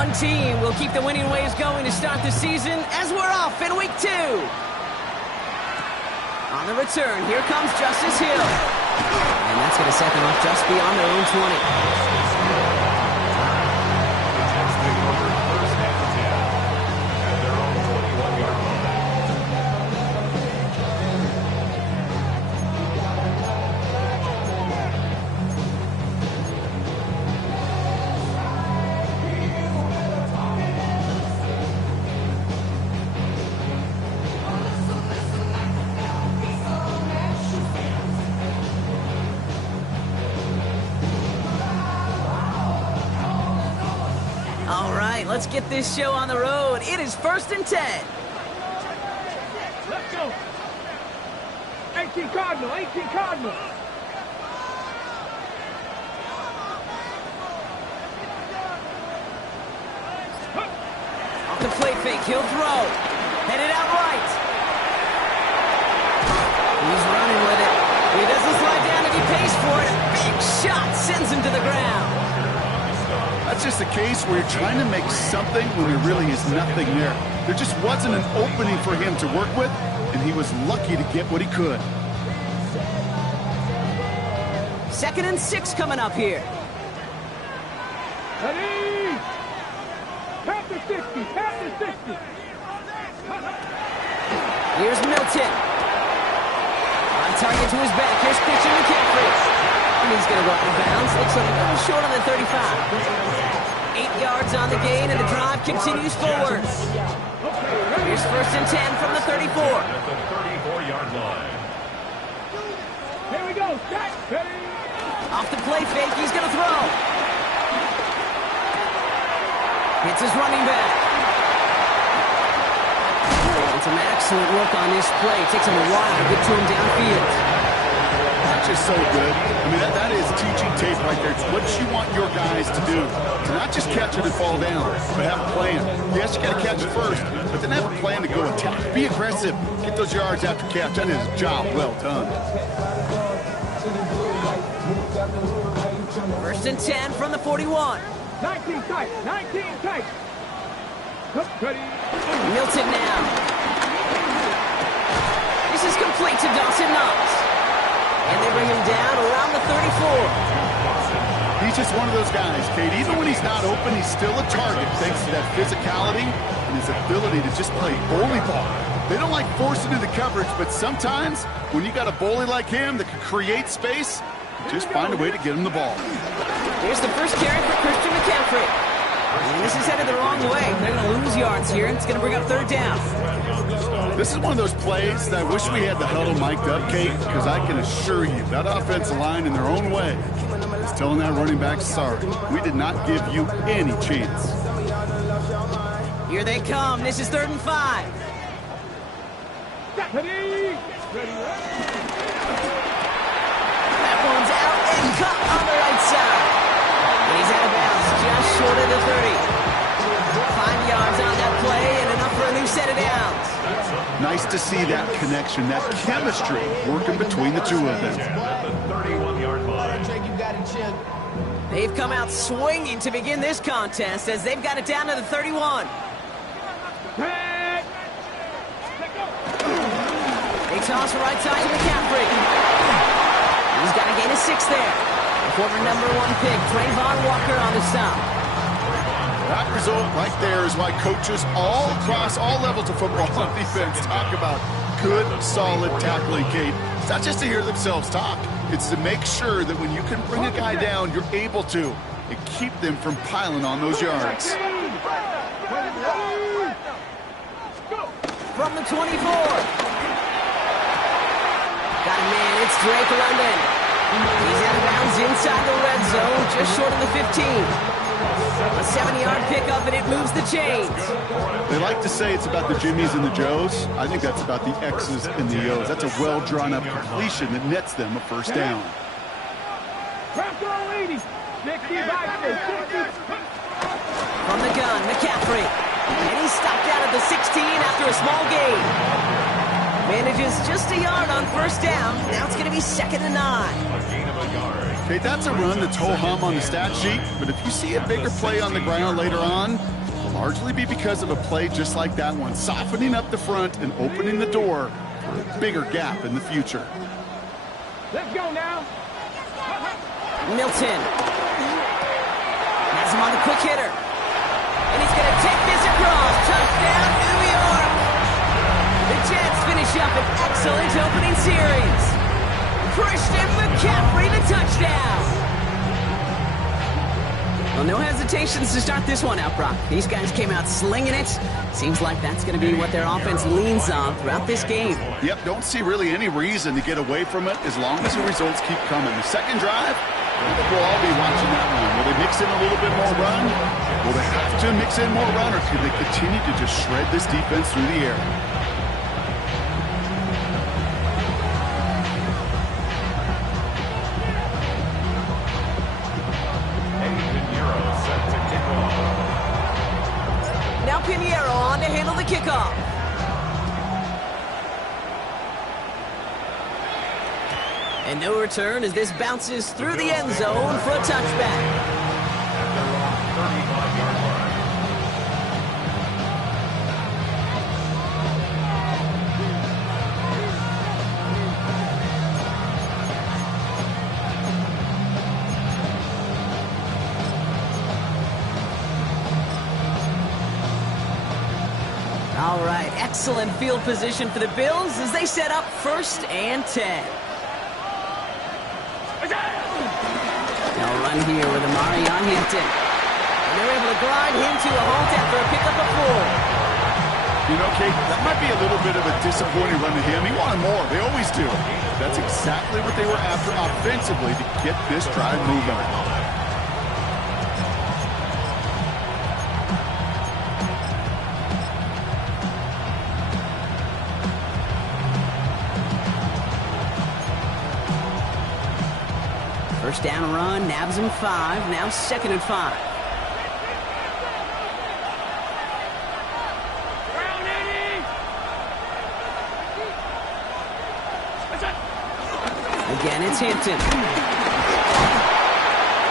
One team will keep the winning ways going to start the season as we're off in week 2. On the return, here comes Justice Hill. And that's going to set them off just beyond their own 20. All right, let's get this show on the road. It is 1st and 10. Let's go. 18 Cardinal, 18 Cardinal. Off the play fake, he'll throw. Headed out right. He's running with it. He doesn't slide down if he pays for it. A big shot sends him to the ground. That's just a case where you're trying to make something when there really is nothing there. There just wasn't an opening for him to work with, and he was lucky to get what he could. 2nd and 6 coming up here. Ready? Tap the 60, tap the 60. Here's Milton. On target to his back. Here's Christian McCaffrey. And he's going to go out of bounds. Looks like a little short on the 35. 8 yards on the gain, and the drive continues forward. Here's 1st and 10 from the 34. At the 34-yard line. Here we go, set, ready? Off the play fake, he's going to throw. Hits his running back. And some excellent work on this play. Takes him a while to get to him downfield. That's just so good. I mean, that is teaching tape right there. It's what you want your guys to do. To not just catch it and fall down, but have a plan. Yes, you got to catch it first, but then have a plan to go attack. Be aggressive. Get those yards after catch. That is a job well done. 1st and 10 from the 41. 19 tight, 19 tight. Ready? Milton now. This is complete to Dawson Knox. And they bring him down around the 34. He's just one of those guys, Kate. Even when he's not open, he's still a target thanks to that physicality and his ability to just play bully ball. They don't like forcing into the coverage, but sometimes when you got a bully like him that can create space, just find a way to get him the ball. Here's the first carry for Christian McCaffrey. And this is headed the wrong way. They're going to lose yards here. It's going to bring up 3rd down. This is one of those plays that I wish we had the huddle mic'd up, Kate, because I can assure you that offensive line in their own way is telling that running back, sorry, we did not give you any chance. Here they come. This is 3rd and 5. Ready? That one's out and cut on the right side. And he's out of bounds just short of the 30. 5 yards on that play and enough for a new set of downs. Nice to see that connection, that chemistry working between the two of them. At the 31-yard line. They've come out swinging to begin this contest as they've got it down to the 31. They toss right side to McCaffrey. He's got a gain of 6 there. The former number 1 pick, Trayvon Walker on the stop. That result right there is why coaches all across all levels of football on defense talk about good, solid tackling, Kate. It's not just to hear themselves talk. It's to make sure that when you can bring a guy down, you're able to and keep them from piling on those yards. From the 24. Got a man, it's Drake London. He's out of bounds inside the red zone, just short of the 15. A 7-yard pickup, and it moves the chains. They like to say it's about the Jimmies and the Joes. I think that's about the X's and the O's. That's a well-drawn-up completion that nets them a 1st down. From the gun, McCaffrey. And he's stopped out at the 16 after a small gain. Manages just a yard on 1st down. Now it's going to be 2nd and 9. A gain of a yard. Okay, that's a run that's ho-hum on the stat sheet, but if you see a bigger play on the ground later on, it'll largely be because of a play just like that one, softening up the front and opening the door for a bigger gap in the future. Let's go now. Milton. Has him on the quick hitter. And he's going to take this across. Touchdown, New York. The Jets finish up an excellent opening series. Christian McCaffrey, the touchdown. Well, no hesitations to start this one out, Brock. These guys came out slinging it. Seems like that's going to be what their offense leans on throughout this game. Yep, don't see really any reason to get away from it as long as the results keep coming. The second drive, I think we'll all be watching that one. Will they mix in a little bit more run? Will they have to mix in more run, or can they continue to just shred this defense through the air? Now Pinheiro on to handle the kickoff. And no return as this bounces through the end zone for a touchback. All right, excellent field position for the Bills as they set up 1st and 10. Now run here with Amari on Hampton. And they're able to glide him to a halt after a pickup of 4. You know, Kate, that might be a little bit of a disappointing run to him. He wanted more. They always do. That's exactly what they were after offensively to get this drive moving. First down run, nabs him 5, now 2nd and 5. Again, it's Hampton.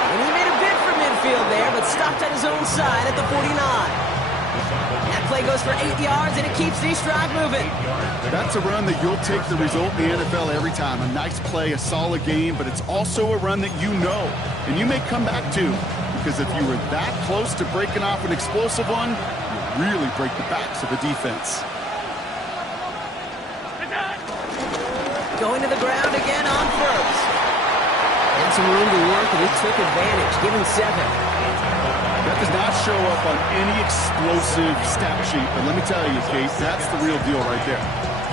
And he made a bid for midfield there, but stopped at his own side at the 49. That play goes for 8 yards, and it keeps the drive moving. That's a run that you'll take the result in the NFL every time. A nice play, a solid game, but it's also a run that you know, and you may come back to, because if you were that close to breaking off an explosive one, you really break the backs of the defense. Going to the ground again on 1st. Had some room to work, and he took advantage, giving 7. That does not show up on any explosive stat sheet, but let me tell you, Kate, that's the real deal right there.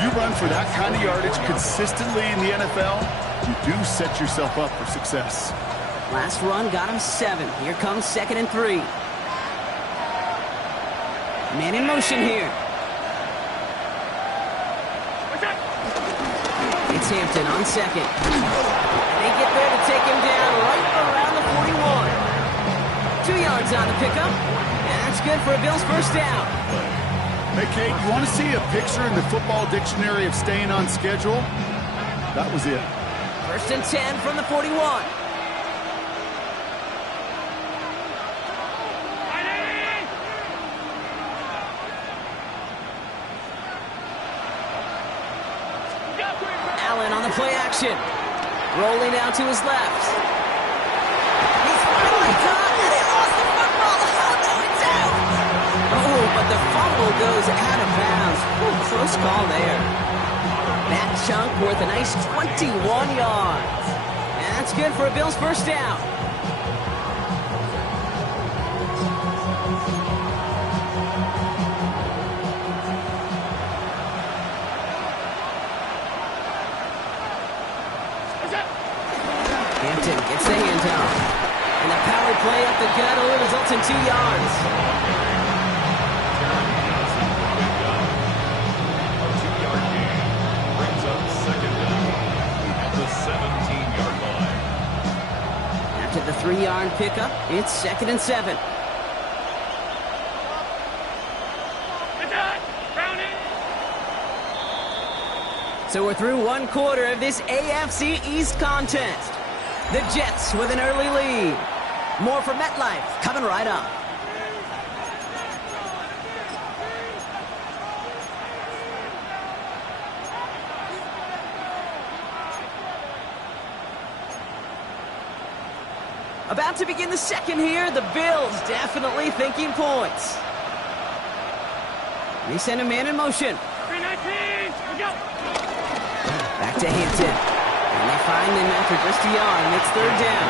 You run for that kind of yardage consistently in the NFL, you do set yourself up for success. Last run got him 7. Here comes 2nd and 3. Man in motion here. It's Hampton on 2nd. And they get there to take him down right around the 41. 2 yards on the pickup, and that's good for a Bills first down. Hey, Kate, you want to see a picture in the football dictionary of staying on schedule? That was it. 1st and 10 from the 41. Allen on the play action. Rolling down to his left. He's finally caught, and they lost the football. Oh, no, it's out. Oh, but the fumble goes out of bounds. Ooh, close call there. That chunk worth a nice 21 yards. And that's good for a Bills first down. Hampton gets the handoff. And the power play up the gut only results in 2 yards. A 2-yard gain brings up 2nd down at the 17-yard line. After the 3-yard pickup, it's 2nd and 7. So we're through 1 quarter of this AFC East contest. The Jets with an early lead. More from MetLife coming right up. About to begin the second here. The Bills definitely thinking points. They send a man in motion. 319, go. Back to Hampton. And they find him after just a yard, and it's third down.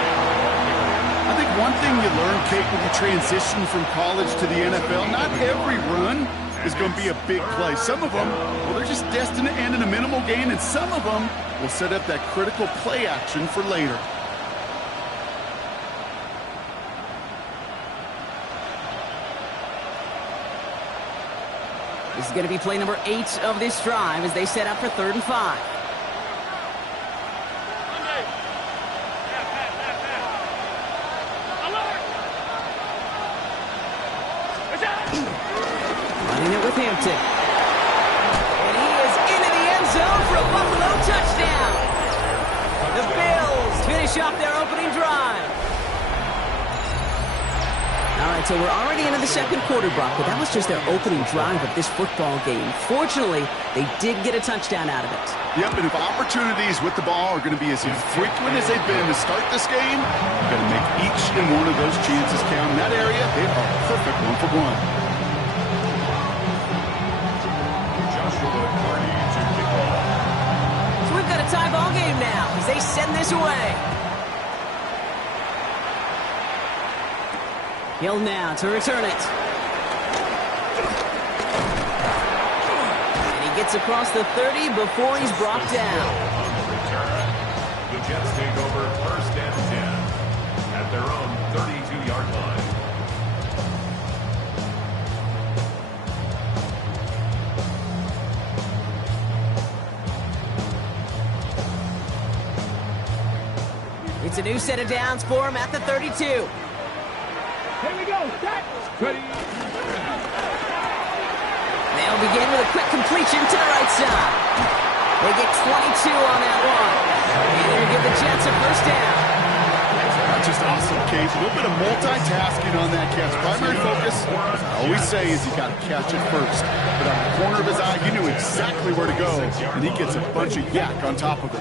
I think one thing you learn, Kate, when you transition from college to the NFL, not every run is going to be a big play. Some of them, well, they're just destined to end in a minimal gain, and some of them will set up that critical play action for later. This is going to be play number 8 of this drive as they set up for 3rd and 5. Running it with Hampton. And he is into the end zone for a Buffalo touchdown. The Bills finish off their opening drive. All right, so we're already into the second quarter, Brock, but that was just their opening drive of this football game. Fortunately, they did get a touchdown out of it. Yep, and if opportunities with the ball are going to be as infrequent as they've been to start this game, you've got to make each and one of those chances count. In that area, they are perfect 1-for-1. Joshua Carney to kick off. So we've got a tie ball game now as they send this away. Hill now to return it. And he gets across the 30 before he's brought down. On the return, the Jets take over 1st and 10 at their own 32-yard line. It's a new set of downs for him at the 32. Here we go. Set. Ready. They'll begin with a quick completion to the right side. They get 22 on that one. And they'll give the Jets a 1st down. That's just awesome, Case. A little bit of multitasking on that catch. Primary focus, as I always say, is you got to catch it first. But on the corner of his eye, he knew exactly where to go, and he gets a bunch of yak on top of it.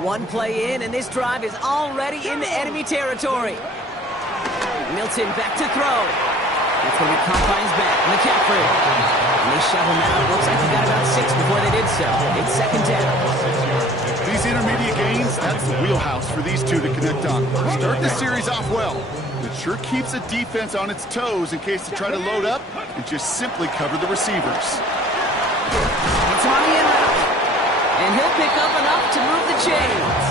One play in, and this drive is already into enemy territory. Milton back to throw. That's going to be Confines back. McCaffrey. And they shove him out. Looks like he got about 6 before they did so. It's 2nd down. These intermediate gains, that's the wheelhouse for these two to connect on. Start the series off well. It sure keeps the defense on its toes in case they try to load up and just simply cover the receivers. It's on the in route. And he'll pick up enough to move the chains.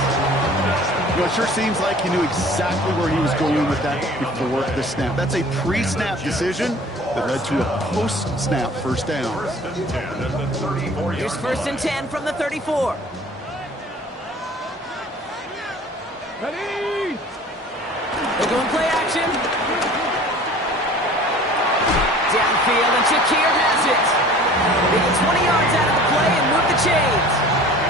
You know, it sure seems like he knew exactly where he was going with that before the snap. That's a pre-snap decision that led to a post-snap 1st down. 1st and 10 at the 34-yard Here's 1st and 10 from the 34. Ready. They're going play action. Downfield, and Shakir has it. They get 20 yards out of the play and move the chains.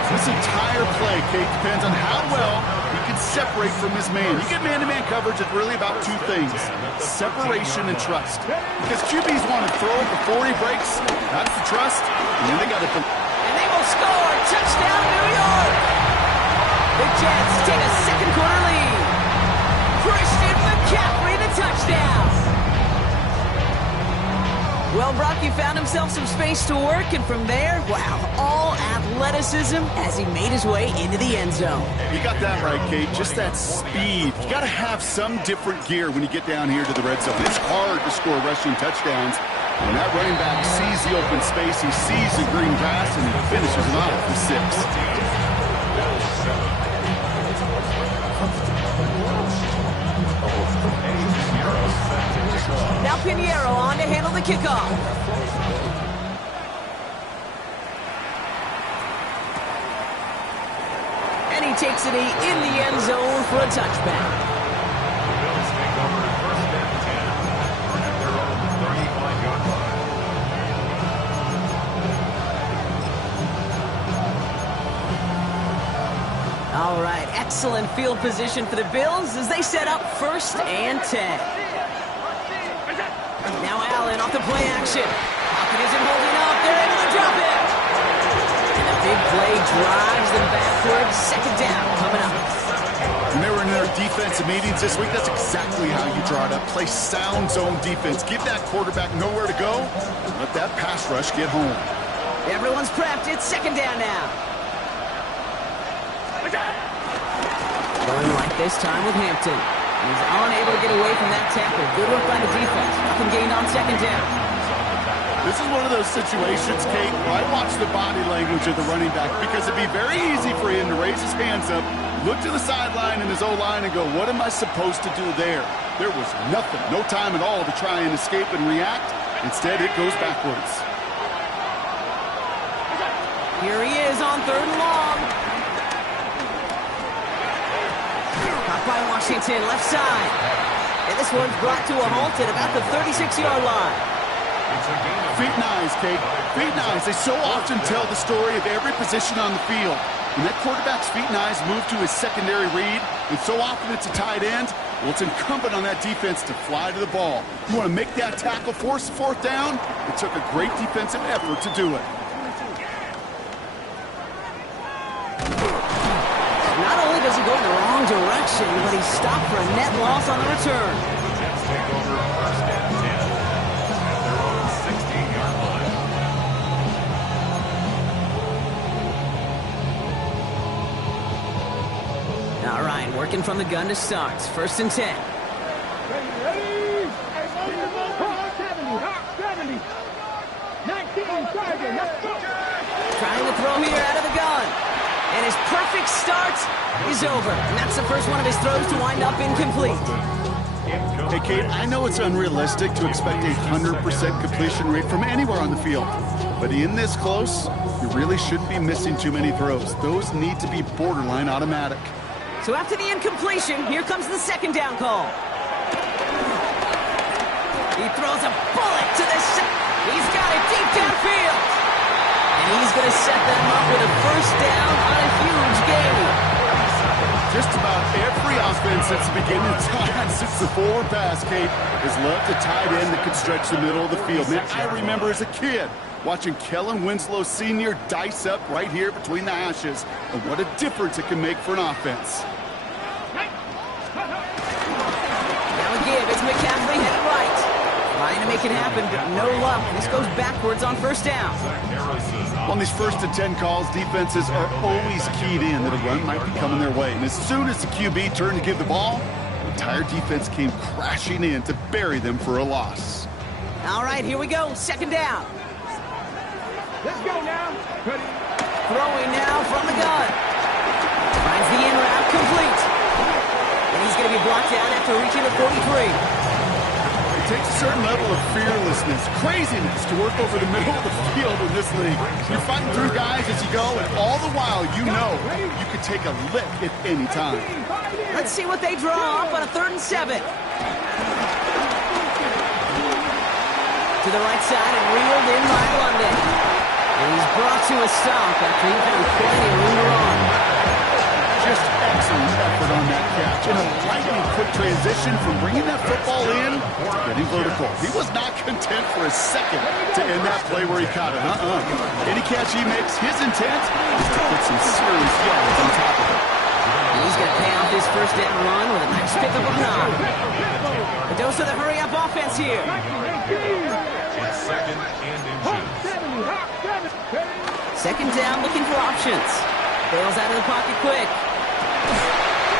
This entire play, Kate, depends on how well he can separate from his man. You get man-to-man coverage, it's really about 2 things: separation and trust. Because QBs want to throw it before he breaks. That's the trust. And then they got to... And they will score. Touchdown, New York. The Jets take a second quarter lead. Christian McCaffrey, the touchdown. Well, Brock, he found himself some space to work, and from there, wow, all athleticism as he made his way into the end zone. You got that right, Kate. Just that speed. You got to have some different gear when you get down here to the red zone. It's hard to score rushing touchdowns. And that running back sees the open space, he sees the green grass, and he finishes it off for 6. Now Pinheiro on to handle the kickoff. And he takes it in the end zone for a touchback. The Bills take over 1st and 10 at their own 35-yard line. All right, excellent field position for the Bills as they set up 1st and 10. Now Allen off the play action. Falcon isn't holding up. They're able to drop it. And a big play drives them backwards. 2nd down coming up. When they were in their defensive meetings this week, that's exactly how you draw it up. Play sound zone defense. Give that quarterback nowhere to go. Let that pass rush get home. Everyone's prepped. It's 2nd down now. Going right this time with Hampton. He's unable to get away from that tackle. Good work by the defense. Nothing gained on 2nd down. This is one of those situations, Kate, where I watch the body language of the running back because it'd be very easy for him to raise his hands up, look to the sideline in his O-line and go, what am I supposed to do there? There was nothing, no time at all to try and escape and react. Instead, it goes backwards. Here he is on 3rd and long. Caught by Washington, left side. And this one's brought to a halt at about the 36-yard line. Feet and eyes, Kate. Feet and eyes. They so often tell the story of every position on the field. When that quarterback's feet and eyes move to his secondary read, and so often it's a tight end, well, it's incumbent on that defense to fly to the ball. You want to make that tackle, force the 4th down? It took a great defensive effort to do it. Not only does he go in the wrong direction, but he's stopped for a net loss on the return. Jets take over 1st and 10 at their own 16-yard line. All right, working from the gun to start. 1st and 10. Ready? 70. 19, target. Let's go. Trying to throw here out of the gun. And his perfect start is over. And that's the first one of his throws to wind up incomplete. Hey, Kate, I know it's unrealistic to expect a 100% completion rate from anywhere on the field. But in this close, you really shouldn't be missing too many throws. Those need to be borderline automatic. So after the incompletion, here comes the 2nd down call. He throws a bullet to the He's got it deep downfield. And he's going to set them up with a 1st down on a huge gain. Just about every offense since the beginning of time, since the forward pass, Kate, has loved a tight end that could stretch the middle of the field. Man, I remember as a kid watching Kellen Winslow Sr. dice up right here between the hashes. And what a difference it can make for an offense. Now a give. It's McCaffrey headed right. Trying to make it happen, but no luck. This goes backwards on 1st down. On these 1st and 10 calls, defenses are always keyed in that a run might be coming their way. And as soon as the QB turned to give the ball, the entire defense came crashing in to bury them for a loss. All right, here we go. 2nd down. Let's go now. Ready? Throwing now from the gun. Finds the in route complete. And he's going to be blocked down after reaching the 43. It takes a certain level of fearlessness, craziness to work over the middle of the field in this league. You're fighting through guys as you go, and all the while you know you could take a lick at any time. Let's see what they draw up on a 3rd and 7. To the right side and reeled in by London. And he's brought to a stop after he found plenty of room to run. Just excellent effort on that catch. And a lightning quick transition from bringing that football in to getting vertical. He was not content for a second to end that play where he caught it. Any catch he makes, his intent is to put some serious yards on top of it. And he's going to pay off this 1st down run with a nice pickup of 9. A dose of the hurry-up offense here. It's 2nd and inches. 2nd down, looking for options. Bails out of the pocket quick.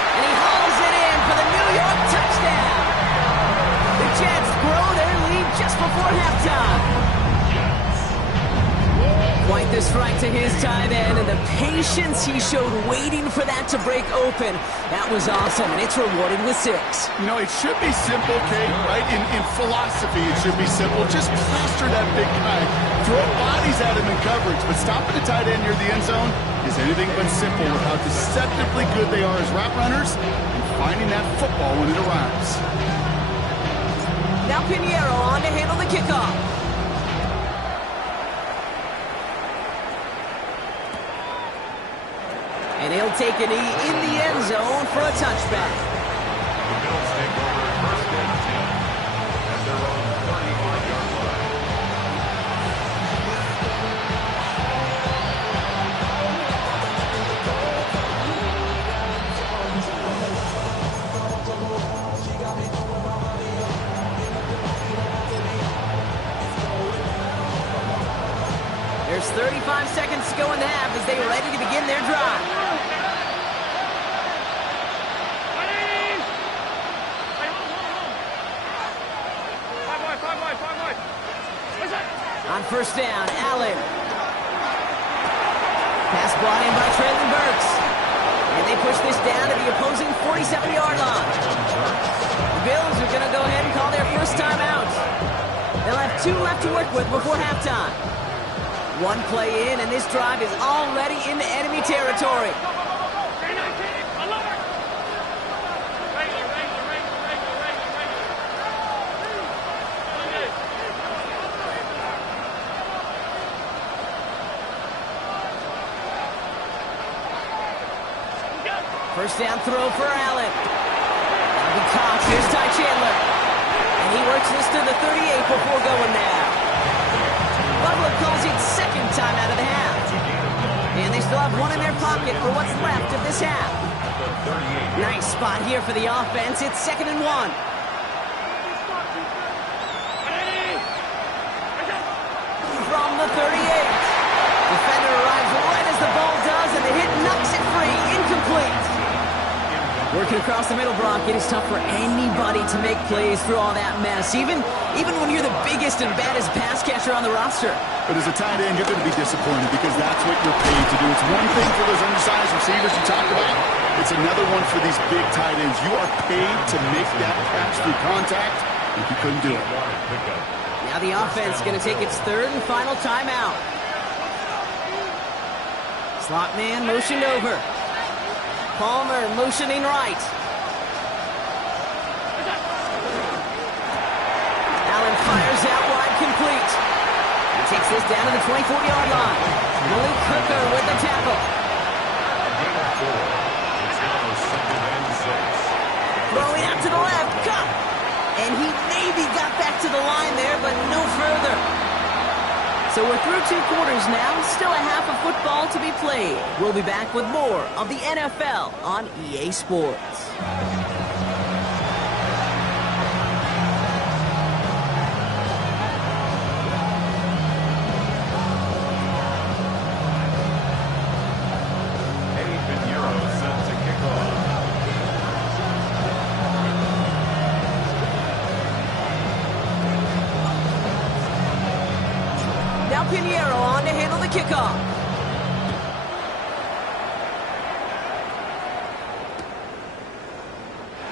And he hauls it in for the New York touchdown. The Jets grow their lead just before halftime. Quite the strike to his tight end, and the patience he showed waiting for that to break open. That was awesome, and it's rewarded with 6. You know, it should be simple, Kate, right? In philosophy, it should be simple. Just plaster that big guy. Throw bodies at him in coverage, but stopping the tight end near the end zone is anything but simple with how deceptively good they are as route runners and finding that football when it arrives. Now Pinheiro on to handle the kickoff. And he'll take a knee in the end zone for a touchback. The Bills take over first and 10 at their own 35-yard line. There's 35 seconds to go in the half as they are ready to begin their drive. On first down, Allen. Pass brought in by Traylon Burks. And they push this down to the opposing 47-yard line. The Bills are going to go ahead and call their first timeout. They'll have 2 left to work with before halftime. 1 play in, and this drive is already into enemy territory. First down throw for Allen. That'll be caught. Here's Ty Chandler. And he works this to the 38 before going down. Buffalo calls it second time out of the half. And they still have 1 in their pocket for what's left of this half. Nice spot here for the offense. It's 2nd and 1. From the 38. Defender arrives right as the ball does, and the hit knocks it free. Incomplete. Working across the middle, Brock, it is tough for anybody to make plays through all that mess, even when you're the biggest and baddest pass catcher on the roster. But as a tight end, you're going to be disappointed because that's what you're paid to do. It's one thing for those undersized receivers you talked about. It's another one for these big tight ends. You are paid to make that catch through contact, and you couldn't do it. Now the offense going to take its 3rd and final timeout. Slot man motioned over. Palmer motioning right. Allen fires out wide, complete. He takes this down to the 24-yard line. Malik Hooker with the tackle. It's now 2nd and 6. Throwing out to the left, Cup. And he maybe got back to the line there, but no further. So we're through 2 quarters now, still a half of football to be played. We'll be back with more of the NFL on EA Sports. Eddie Pinheiro set to kick off. Now Pinheiro on to handle the kickoff.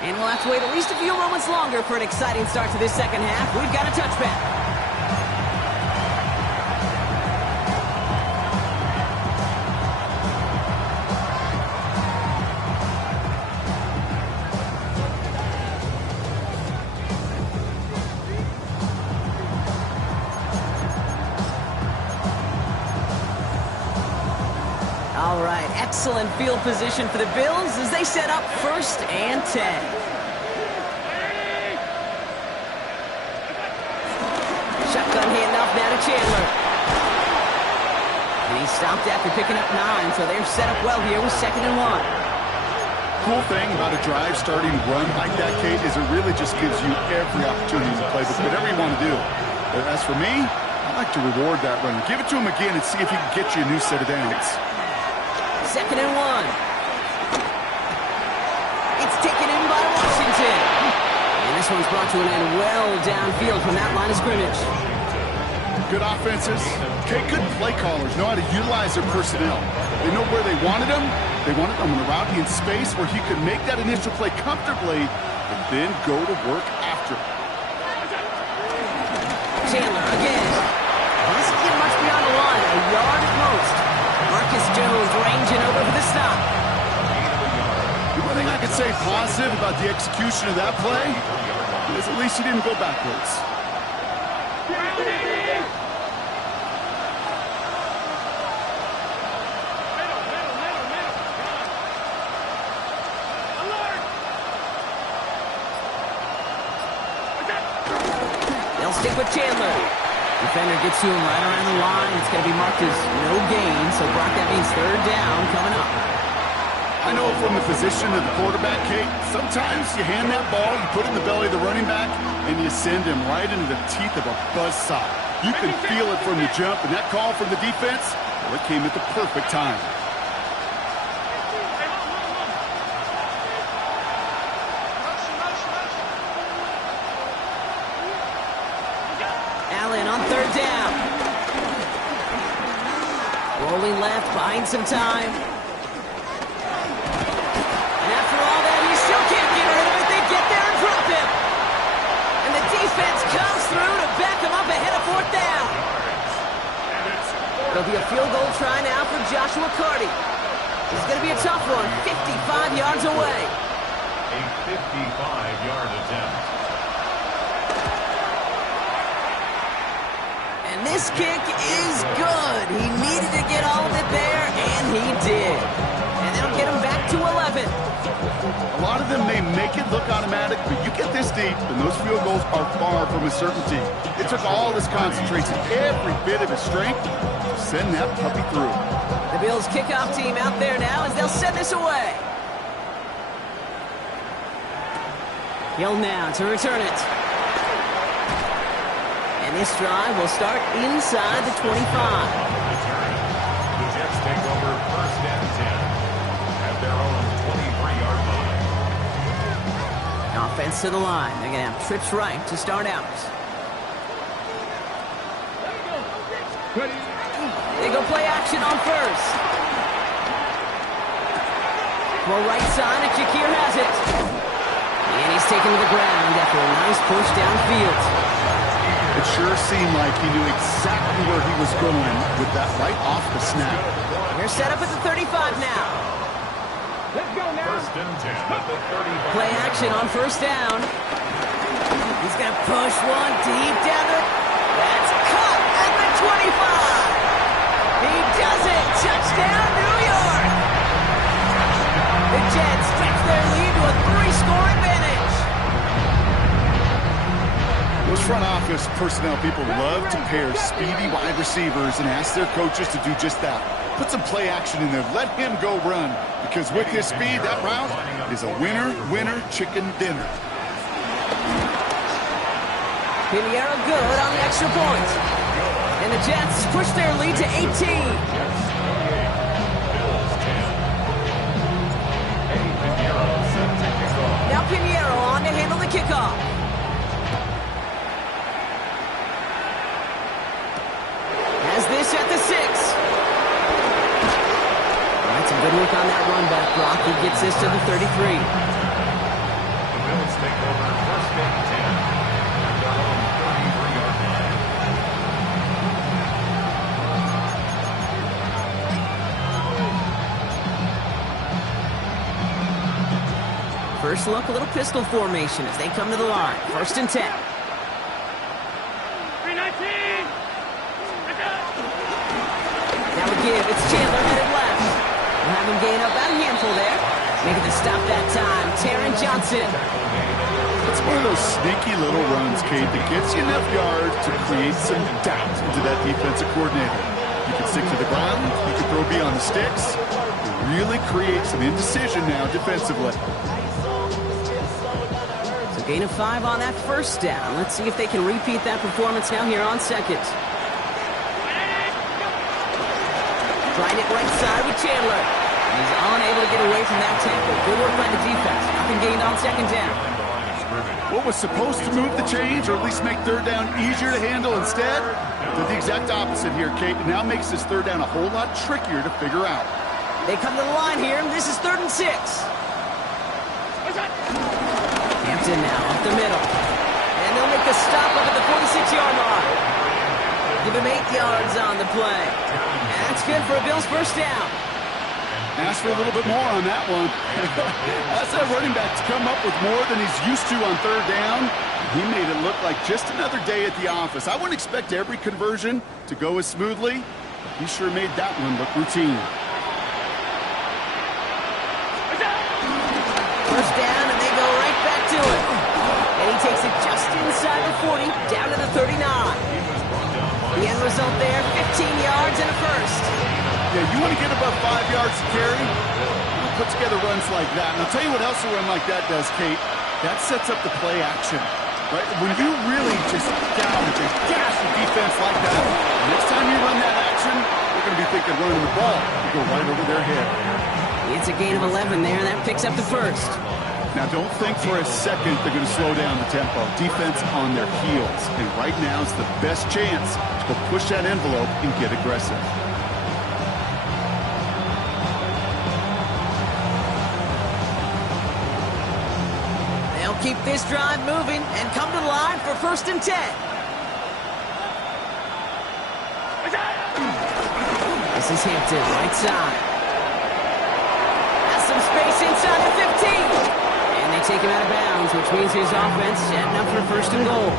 And we'll have to wait at least a few moments longer for an exciting start to this second half. We've got a touchback. All right, excellent field position for the Bills as they set up 1st and 10. Shotgun handoff now to Chandler. And he stopped after picking up 9, so they're set up well here with 2nd and 1. Cool thing about a drive starting run like that, Kate, is it really just gives you every opportunity to play with whatever you want to do. But as for me, I like to reward that run. Give it to him again and see if he can get you a new set of downs. 2nd and 1. It's taken in by Washington. And this one's brought to an end well downfield from that line of scrimmage. Good offenses. Okay, good play callers know how to utilize their personnel. They know where they wanted them. They wanted them in a route in space where he could make that initial play comfortably and then go to work after. Chandler again. He doesn't get much beyond the line, a yard at most. Marcus Jones ranging over for the stop. The one thing I could say positive about the execution of that play is at least he didn't go backwards. They'll stick with Chandler. Defender gets to him right around the line. It's going to be marked as no gain. So, Brock, that means third down coming up. I know from the position of the quarterback, Kate, sometimes you hand that ball, you put it in the belly of the running back, and you send him right into the teeth of a buzzsaw. You can feel it from the jump, and that call from the defense, well, it came at the perfect time. Allen on third down. Rolling left, buying some time. And after all that, he still can't get rid of it. They get there and drop him. And the defense comes through to back him up ahead of fourth down. There'll be a field goal try now for Joshua Carty. This is going to be a tough one, 55 yards away. A 55-yard attempt. And this kick is good. He needed to get all of it there, and he did. And that'll get him back to 11. A lot of them may make it look automatic, but you get this deep, and those field goals are far from a certainty. It took all his concentration, every bit of his strength, to send that puppy through. The Bills kickoff team out there now as they'll send this away. Hill now to return it. And this drive will start inside the 25. The Jets take over first and 10 at their own 23-yard line. Offense to the line. They're going to have trips right to start out. They go play action on first. Well, right side, and Shakir has it. And he's taken to the ground after a nice push downfield. It sure seemed like he knew exactly where he was going with that right off the snap. They're set up at the 35 now. Let's go now. First and 10 at the 35. Play action on first down. He's going to push one deep down the... That's caught at the 25. He does it. Touchdown, New York. The Jets stretch their lead to a 3-score advantage. Those front office personnel people love to pair speedy wide receivers and ask their coaches to do just that. Put some play action in there. Let him go run. Because with his speed, that route is a winner chicken dinner. Pinheiro good on the extra point. And the Jets push their lead to 18. Bills 10. Eddie Pinheiro set to kick off. Now Pinheiro on to handle the kickoff. Has this at the 6. All right, some good work on that run back, Brock. He gets this to the 33. The Bills take over first and 10 at their own 33-yard line. First look, a little pistol formation as they come to the line. First and 10. 319. Now we give. It's Chandler headed left. We'll have him gain up about a handful there. Making the stop that time. Taron Johnson. It's one of those sneaky little runs, Kate, that gets you enough yards to create some doubt into that defensive coordinator. You can stick to the ground. You can throw beyond the sticks. You really create some indecision now defensively. So gain of 5 on that first down. Let's see if they can repeat that performance now here on second. Trying it right side with Chandler. He's unable to get away from that tackle. Good work by the defense. Nothing gained on second down. What was supposed to move the chains, or at least make third down easier to handle instead, did the exact opposite here, Kate. It now makes this third down a whole lot trickier to figure out. They come to the line here, and this is 3rd and 6. Hampton now up the middle. And they'll make the stop up at the 46-yard line. Give him 8 yards on the play. And that's good for a Bills first down. Ask for a little bit more on that one. That's that running back to come up with more than he's used to on third down. He made it look like just another day at the office. I wouldn't expect every conversion to go as smoothly, but he sure made that one look routine. First down, and they go right back to it. And he takes it just inside the 40, down to the 39. The end result there, 15 yards and a first. Yeah, you want to get above 5 yards to carry? Put together runs like that. And I'll tell you what else a run like that does, Kate. That sets up the play action. Right? When you really just gouge and gash the defense like that, next time you run that action, they're going to be thinking running the ball. You go right over their head. It's a gain of 11 there, and that picks up the first. Now, don't think for a second they're going to slow down the tempo. Defense on their heels. And right now is the best chance to go push that envelope and get aggressive. They'll keep this drive moving and come to the line for 1st and 10. This is Hampton, right side. Has some space inside the 15. And they take him out of bounds, which means his offense setting up for 1st and goal.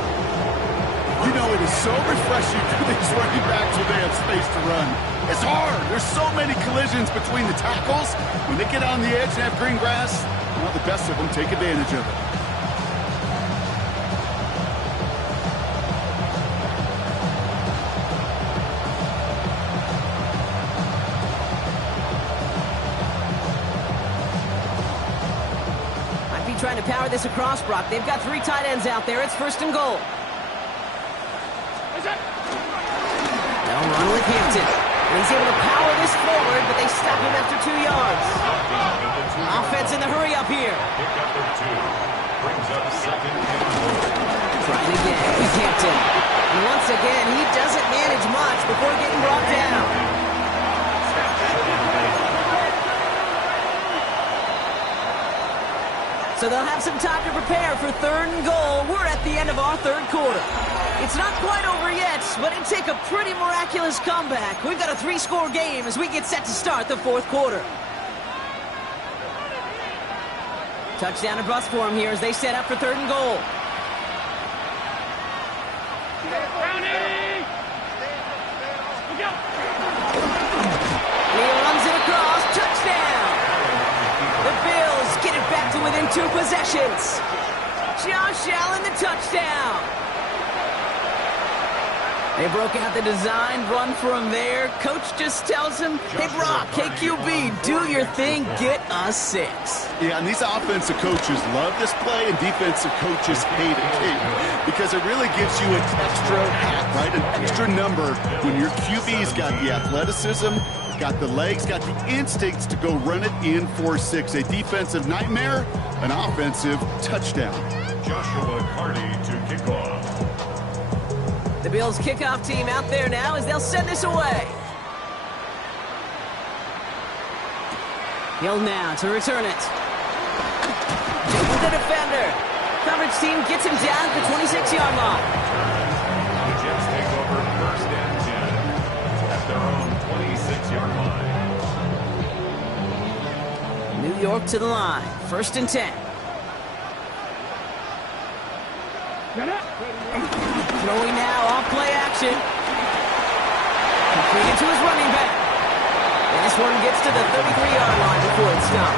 You know, it is so refreshing for these running backs when they have space to run. It's hard. There's so many collisions between the tackles. When they get on the edge and have green grass, well, the best of them take advantage of it. Trying to power this across, Brock. They've got 3 tight ends out there. It's 1st and goal. They'll run with Hampton. And he's able to power this forward, but they stop him after 2 yards. Offense in the hurry up here. Brings up 2nd and 4. Trying again with Hampton. And once again, he doesn't manage much before getting brought down. So they'll have some time to prepare for 3rd and goal. We're at the end of our 3rd quarter. It's not quite over yet, but it'd take a pretty miraculous comeback. We've got a 3-score game as we get set to start the 4th quarter. Touchdown and bust for them here as they set up for 3rd and goal. He runs it across. Touchdown! The Bills get it back to within 2 possessions. Josh Allen, the touchdown. They broke out the design run for him there. Coach just tells him, hey, Brock, KQB, do your thing, get us 6. Yeah, and these offensive coaches love this play, and defensive coaches hate it, because it really gives you an extra hat, right? An extra number when your QB's got the athleticism, got the legs, got the instincts to go run it in for 6. A defensive nightmare, an offensive touchdown. Joshua Carty to kickoff. The Bills kickoff team out there now as they'll send this away. Hill now to return it. To the defender. Coverage team gets him down at the 26-yard line. The Jets take over 1st and 10 at their own 26-yard line. New York to the line. 1st and 10. Throwing now off play action. Completed to his running back. And this one gets to the 33-yard line before it's stopped.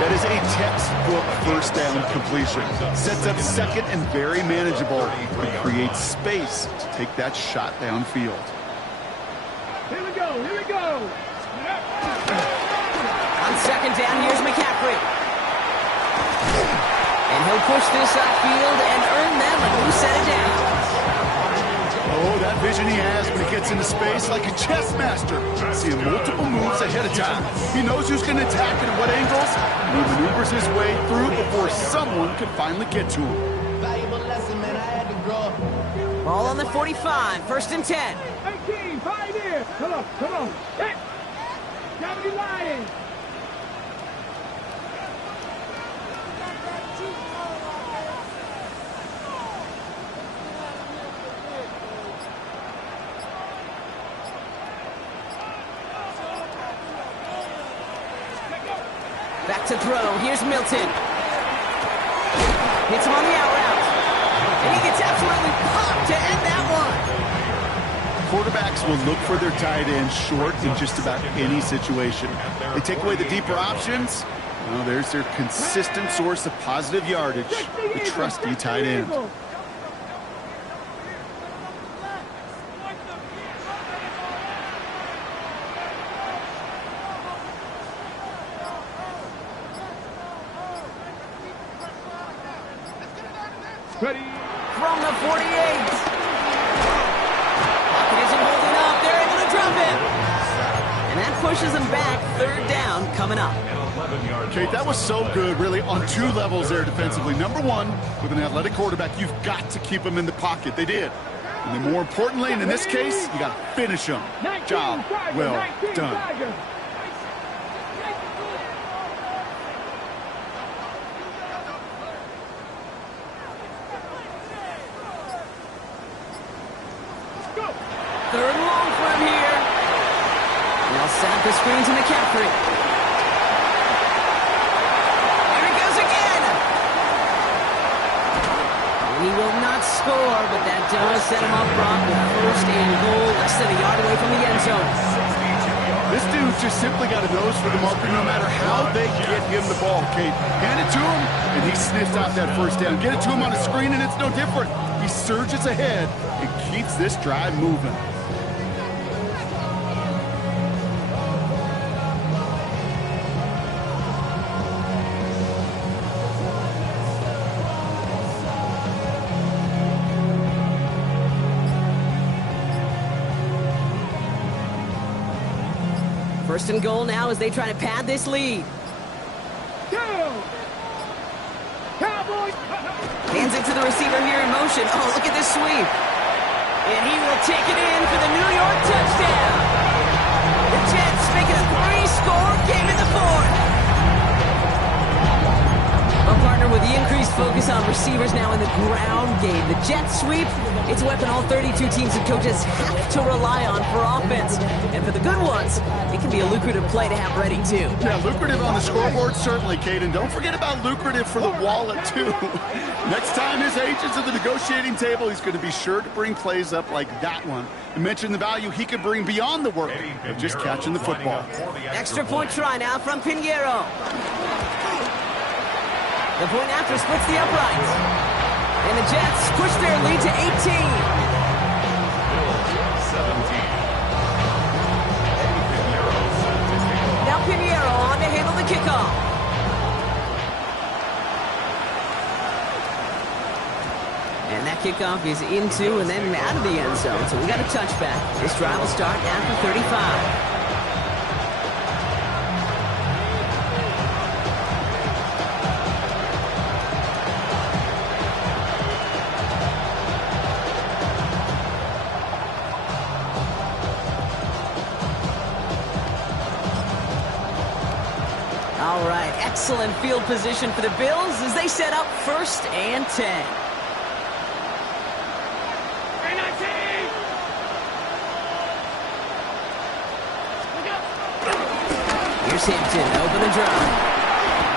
That is a textbook 1st down completion. Sets up 2nd and very manageable. It creates space to take that shot downfield. Here we go, here we go. On 2nd down, here's McCaffrey. And he'll push this upfield and earn them a new set of downs. Oh, that vision he has when he gets into space like a chess master. Seeing multiple moves ahead of time. He knows who's going to attack and at what angles, and he maneuvers his way through before someone can finally get to him. Valuable lesson, man. I had to grow. Ball on the 45, 1st and 10. 18, 5 here. Come on, come on. Hey, gotta be lying. Back to throw. Here's Milton. Hits him on the out route. And he gets absolutely popped to end that one. Quarterbacks will look for their tight end short in just about any situation. They take away the deeper options. Well, there's their consistent source of positive yardage, the trusty tight end. Ready. From the 48. Pocket isn't holding up. They're able to drop him. And that pushes them back. Third down coming up. Kate, that was so good, really, on two levels there defensively. Number one, with an athletic quarterback, you've got to keep him in the pocket. They did. And then more importantly, and in this case, you got to finish him. Job well done. Third and long for him here. They'll set up the screen to McCaffrey. Here he goes again. And he will not score, but that does set him up front with first and goal, less than a yard away from the end zone. This dude just simply got a nose for the marker no matter how they get him the ball, Kate. Hand it to him, and he sniffs out that first down. Get it to him on a screen, and it's no different. He surges ahead and keeps this drive moving. First and goal now as they try to pad this lead. Cowboys. Hands it to the receiver here in motion. Oh, look at this sweep. And he will take it in for the New York touchdown. The Jets make it a 3-score game in the fourth. A partner with the increased focus on receivers now in the ground game. The jet sweep, it's a weapon all 32 teams and coaches have to rely on for offense. And for the good ones, it can be a lucrative play to have ready, too. Yeah, lucrative on the scoreboard, certainly, Kate. And don't forget about lucrative for the wallet, too. Next time his agent's at the negotiating table, he's going to be sure to bring plays up like that one and mention the value he could bring beyond the work of just catching the football. Extra point try now from Pinheiro. The point after splits the uprights. And the Jets push their lead to 18. Now Pinheiro on to handle the kickoff. And that kickoff is into and then out of the end zone. So we got a touchback. This drive will start after 35. All right, excellent field position for the Bills as they set up 1st and 10. Here's Hampton, open the drive.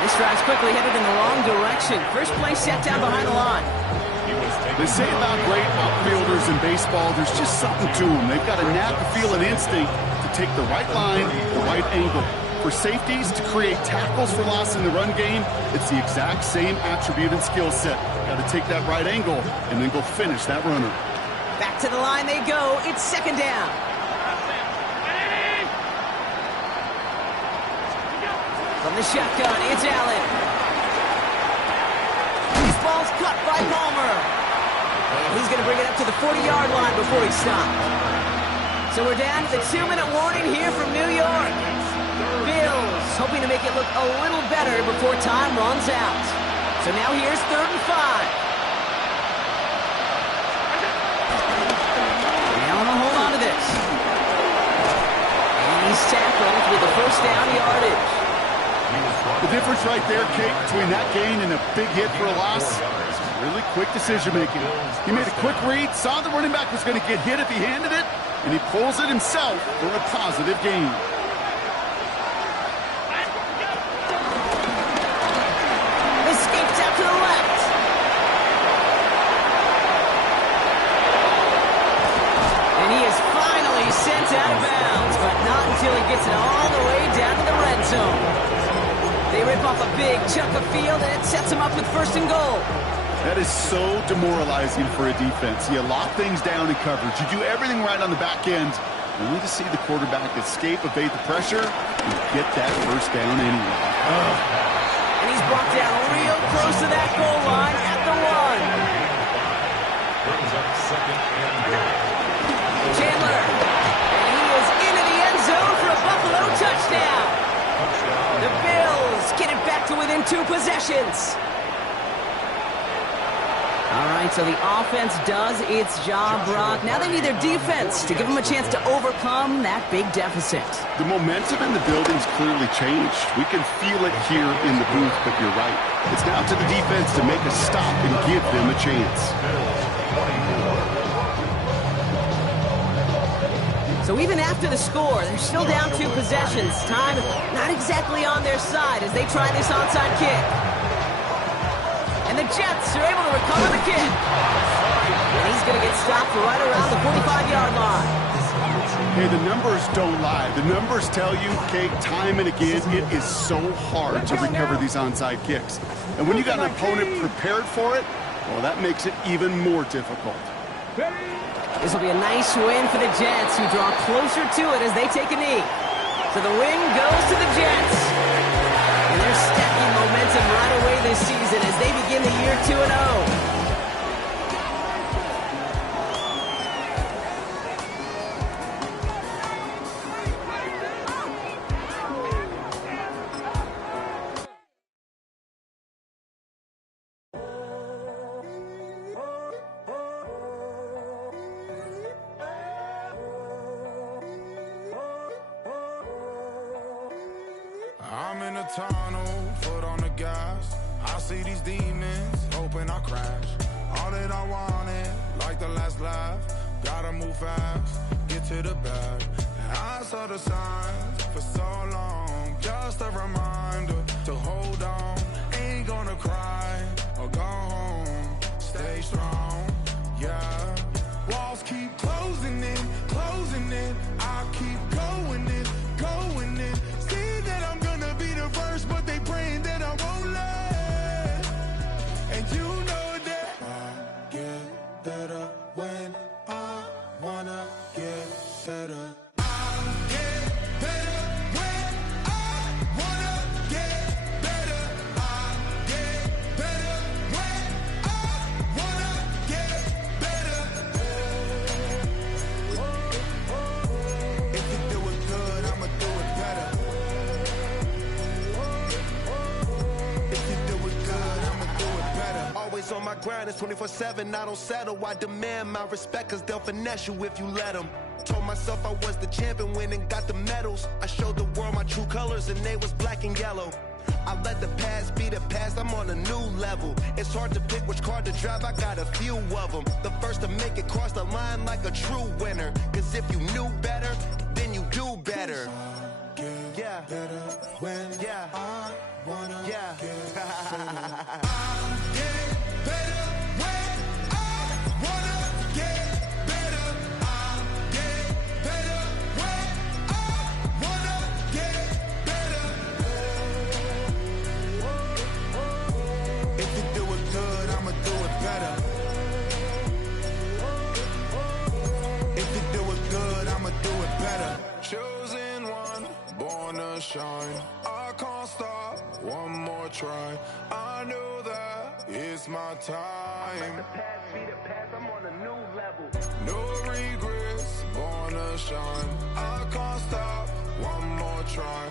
This drive's quickly headed in the wrong direction. First play set down behind the line. They say about great outfielders in baseball, there's just something to them. They've got a knack, a feel, and instinct to take the right line, the right angle. For safeties to create tackles for loss in the run game, it's the exact same attribute and skill set. Got to take that right angle and then go finish that runner. Back to the line they go. It's 2nd down. From the shotgun, it's Allen. This ball's cut by Palmer. And he's going to bring it up to the 40-yard line before he stopped. So we're down to the 2-minute warning here from New York. Bills hoping to make it look a little better before time runs out. So now here's 3rd and 5. Now on to hold on to this. And he's tackled with the 1st down yardage. The difference right there, Kate, between that gain and a big hit for a loss is really quick decision-making. He made a quick read, saw the running back was going to get hit if he handed it, and he pulls it himself for a positive gain. Escapes out to the left. And he is finally sent out of bounds, but not until he gets it all the way down to the red zone. They rip off a big chunk of field, and it sets him up with 1st and goal. That is so demoralizing for a defense. You lock things down in coverage. You do everything right on the back end, only to see the quarterback escape, evade the pressure, and get that 1st down anyway. And he's brought down real close to that goal line at the 1. second and goal. Chandler. And he is into the end zone for a Buffalo touchdown. The Bills get it back to within 2 possessions. All right, so the offense does its job, Brock. Now they need their defense to give them a chance to overcome that big deficit. The momentum in the building's clearly changed. We can feel it here in the booth, but you're right. It's now to the defense to make a stop and give them a chance. So even after the score, they're still down 2 possessions. Time not exactly on their side as they try this onside kick. And the Jets are able to recover the kick. And he's going to get stopped right around the 45-yard line. Hey, the numbers don't lie. The numbers tell you, Kate, time and again, it is so hard to recover these onside kicks. And when you got an opponent prepared for it, well, that makes it even more difficult. This will be a nice win for the Jets, who draw closer to it as they take a knee. So the win goes to the Jets. And they're stacking momentum right away this season as they begin the year 2-0. I'm in a tunnel, foot on the gas. I see these demons, hoping I crash. All that I wanted, like the last laugh. Gotta move fast, get to the bag. I saw the signs for so long. Just a reminder to hold on. Ain't gonna cry or go home. Stay strong, yeah. Walls keep closing in, closing in. I keep going in, going in. See that I'm gonna be the first, but they praying that I won't let. And you know that I get better when I wanna get better. I get better when I wanna get better. I get better when I wanna get better. If you do it good, I'ma do it better. If you do it good, I'ma do it better. Always on my grind, it's 24/7, I don't settle. I demand my respect, cause they'll finesse you if you let them. Told myself I was the champion, went and got the medals. I showed the world my true colors and they was black and yellow. I let the past be the past, I'm on a new level. It's hard to pick which car to drive, I got a few of them. The first to make it cross the line like a true winner. Cause if you knew better, then you do better. Yeah, Better when yeah, I wanna yeah. get better. I get better when I wanna get better. I get better when I wanna get better. If you do it good, I'ma do it better. If you do it good, I'ma do it better. Chosen one, born to shine. I can't stop, one more try. I know that it's my time. Past be the past, I'm on a new level. No regrets, born to shine. I can't stop, one more try.